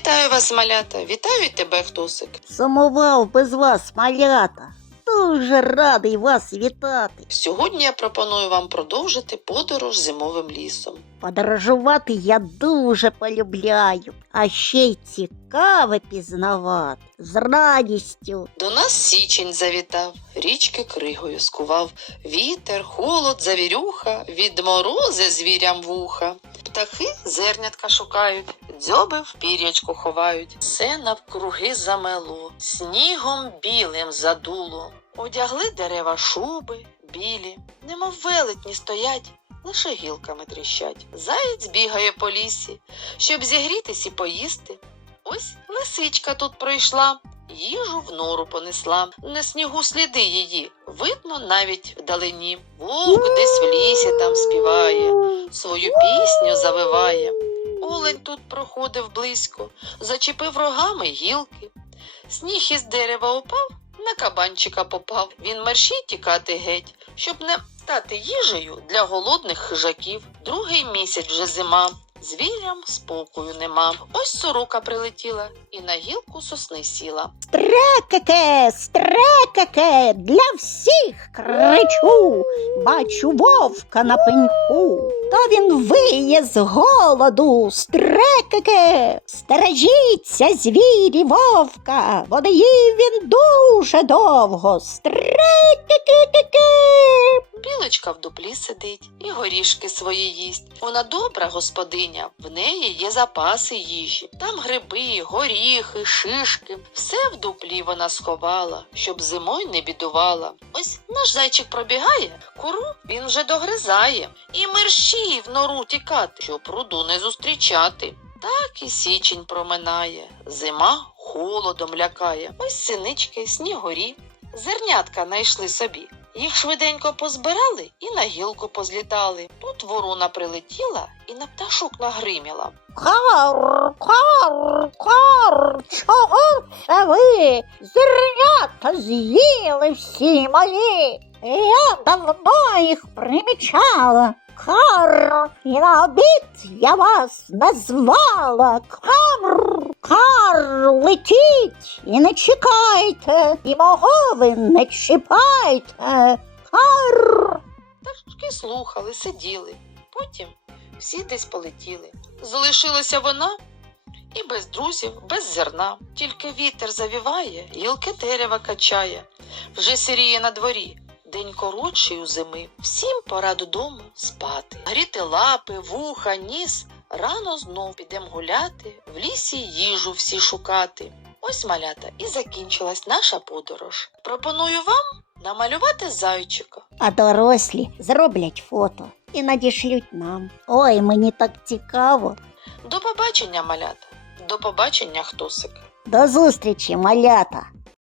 Вітаю вас, малята, вітаю тебе, хтосик. Сумував без вас, малята. Дуже радий вас вітати. Сьогодні я пропоную вам продовжити подорож зимовим лісом. Подорожувати я дуже полюбляю, а ще й цікаве пізнавати з радістю. До нас січень завітав, річки кригою скував, вітер, холод, завірюха, від морози звірям вуха. Птахи зернятка шукають, дзьоби в пірячку ховають. Все навкруги замело, снігом білим задуло. Одягли дерева шуби, білі, немов велетні стоять, лише гілками тріщать. Заєць бігає по лісі, щоб зігрітись і поїсти. Ось лисичка тут пройшла, їжу в нору понесла. На снігу сліди її, видно навіть вдалині. Вовк десь в лісі там співає, свою пісню завиває. Олень тут проходив близько, зачепив рогами гілки. Сніг із дерева упав, на кабанчика попав. Він мерщій тікати геть, щоб не стати їжею для голодних хижаків. Другий місяць вже зима. Звірям спокою нема. Ось сорока прилетіла і на гілку сосни сіла. Трекеке, стрекеке, для всіх кричу. Бачу вовка на пеньку, то він виє з голоду. Стрекеке, стережіться звірі вовка, бо не їв він дуже довго. Стрекеке. Білочка в дуплі сидить і горішки свої їсть. Вона добра господиня, в неї є запаси їжі. Там гриби, горіхи, шишки. Все в дуплі вона сховала, щоб зимою не бідувала. Ось наш зайчик пробігає, куру він вже догризає. І мерщій в нору тікати, щоб руду не зустрічати. Так і січень проминає, зима холодом лякає. Ось синички, снігорі, зернятка найшли собі. Їх швиденько позбирали і на гілку позлітали. Тут ворона прилетіла і на пташок нагриміла. Кар, кар, кар, чого це ви? Зернята з'їли всі мої. Я давно їх примічала. Кар, і на обід я вас назвала. Кар, кар, летіть і не чекайте, і мого ви не чіпайте. Кар. Пташки слухали, сиділи. Потім всі десь полетіли. Залишилася вона і без друзів, без зерна. Тільки вітер завіває, гілки дерева качає. Вже сиріє на дворі. День коротший у зими. Всім пора додому спати. Гріти лапи, вуха, ніс. Рано знов підем гуляти, в лісі їжу всі шукати. Ось малята, і закінчилась наша подорож. Пропоную вам намалювати зайчика. А дорослі зроблять фото і надішлють нам. Ой, мені так цікаво. До побачення, малята. До побачення, хтосик. До зустрічі, малята!